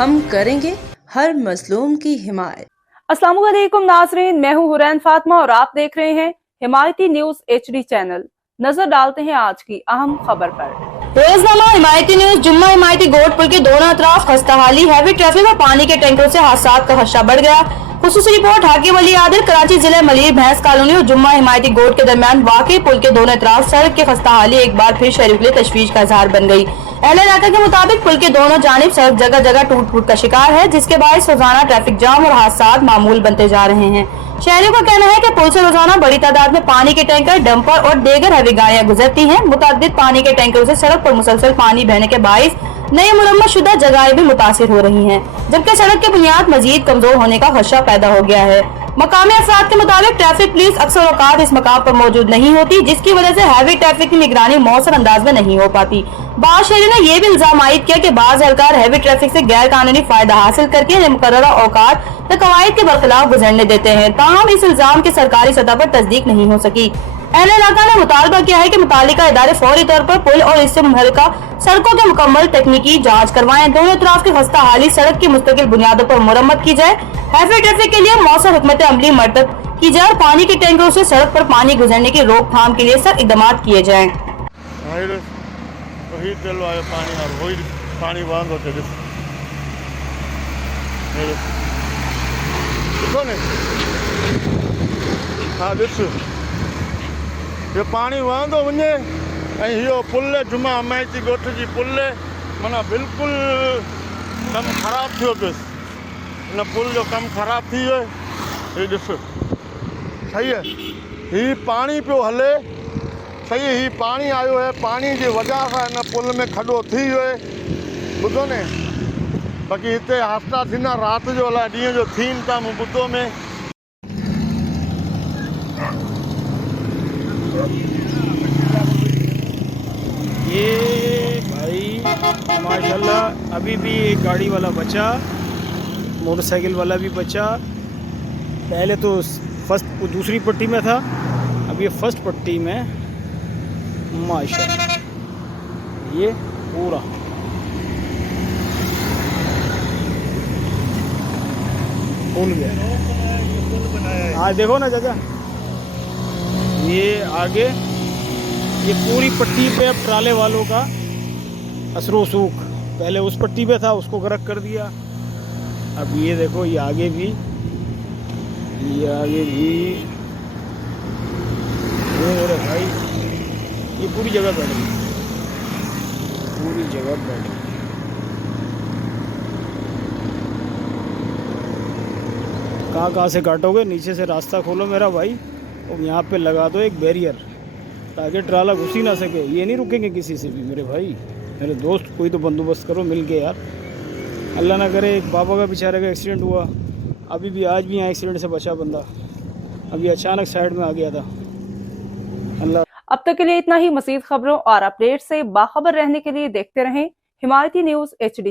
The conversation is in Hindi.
हम करेंगे हर मजलूम की हिमायत। अस्सलाम वालेकुम नाज़रीन, मैं हूँ हुरैन फातिमा और आप देख रहे हैं हिमायती न्यूज HD चैनल। नजर डालते हैं आज की अहम खबर पर। रोजनामा हिमायती न्यूज। जुम्मा हिमायती गोट पुल के दोनों अतराफ खस्ताहाली, हैवी ट्रैफिक और पानी के टैंकरों से हादसात का खदशा बढ़ गया। खुसूसी रिपोर्ट हाकिम अली आदिल। कराची जिले मलिर भैंस कॉलोनी और जुम्मा हिमायती गोट के दरमियान वाकई पुल के दोनों अतराफ सड़क की खस्ताहाली एक बार फिर शहरियों के लिए तशवीश का इजहार बन गई। अहले इलाका के मुताबिक पुल के दोनों जानिब सड़क जगह जगह टूट फूट का शिकार है, जिसके बायस रोजाना ट्रैफिक जाम और हादसात मामूल बनते जा रहे हैं। शहरियों का कहना है कि पुल से रोजाना बड़ी तादाद में पानी के टैंकर, डंपर और दीगर हैवी गाड़ियां गुजरती हैं। मुतअद्दिद पानी के टैंकरों से सड़क पर मुसलसल पानी बहने के बायस नई मुरम्मत शुदा जगहें भी मुतासिर हो रही हैं, जबकि सड़क की बुनियाद मजीद कमजोर होने का खदशा पैदा हो गया है। मकामी अफराद के मुताबिक ट्रैफिक पुलिस अक्सर औकात इस मकाम पर मौजूद नहीं होती, जिसकी वजह से हैवी ट्रैफिक की निगरानी मौसर अंदाज में नहीं हो पाती। बाज़ शहरियों ने यह भी इल्जाम आयद किया कि बाज़ एहलकार हैवी ट्रैफिक से गैर कानूनी फायदा हासिल करके मुकर्ररा औकात व कवायद के बरखिलाफ गुजरने देते हैं। ताहम इस इल्जाम की सरकारी सतह पर तस्दीक नहीं हो सकी। अहले इलाका ने मुतालबा किया है कि मुतालिका इदारे फौरी तौर पर पुल और इससे मुतल्लिका सड़कों की मुकम्मल तकनीकी जांच करवाएं। दोनों तरफ की खस्ताहाली सड़क की मुस्तकिल बुनियादों पर मुरम्मत की जाए। हैवी ट्रैफिक के लिए मौसर हुकूमत अमली मरतब की जाए। पानी के टैंकरों से सड़क पर पानी गुजरने की रोकथाम के लिए सख्त इक़दाम किए जाएं। ये पानी वहंदो वञे ऐं इहो पुल जुमा हिमायती ॻोठ जी पुल माना बिल्कुलु कमु ख़राबु थियो पियुसि। हिन पुल जो कमु ख़राबु थी वियो। हीउ ॾिस सही है, हीउ पाणी पियो हले सही, हीउ पाणी आयो है, पाणी जी वजह सां हिन पुल में खॾो थी वियो आहे। ॿुधो न, बाक़ी हिते हादसा थींदा राति जो अलाए ॾींहं जो थियनि था, मूं ॿुधो में। ये भाई माशाल्लाह अभी भी एक गाड़ी वाला बचा, मोटरसाइकिल वाला भी बचा। पहले तो फर्स्ट दूसरी पट्टी में था, अब ये फर्स्ट पट्टी में माशाल्लाह ये पूरा खुल गया। आज देखो ना जगह, ये आगे ये पूरी पट्टी पे अब ट्राले वालों का असरो सूख। पहले उस पट्टी पे था, उसको गर्क कर दिया। अब ये देखो, ये आगे भी ये मेरे भाई ये पूरी जगह बैठ गई, पूरी जगह बैठ गई। कहाँ से काटोगे? नीचे से रास्ता खोलो मेरा भाई और यहाँ पे लगा दो एक बैरियर ताकि ट्राला घुस ही ना सके। ये नहीं रुकेंगे किसी से भी मेरे भाई, मेरे दोस्त। कोई तो बंदोबस्त करो मिल के यार। अल्लाह ना करे, एक बाबा का बेचारे का एक्सीडेंट हुआ, अभी भी आज भी यहाँ एक्सीडेंट से बचा बंदा, अभी अचानक साइड में आ गया था। अल्लाह। अब तक के लिए इतना ही। मज़ीद खबरों और अपडेट से बाखबर रहने के लिए देखते रहें हिमायती न्यूज HD।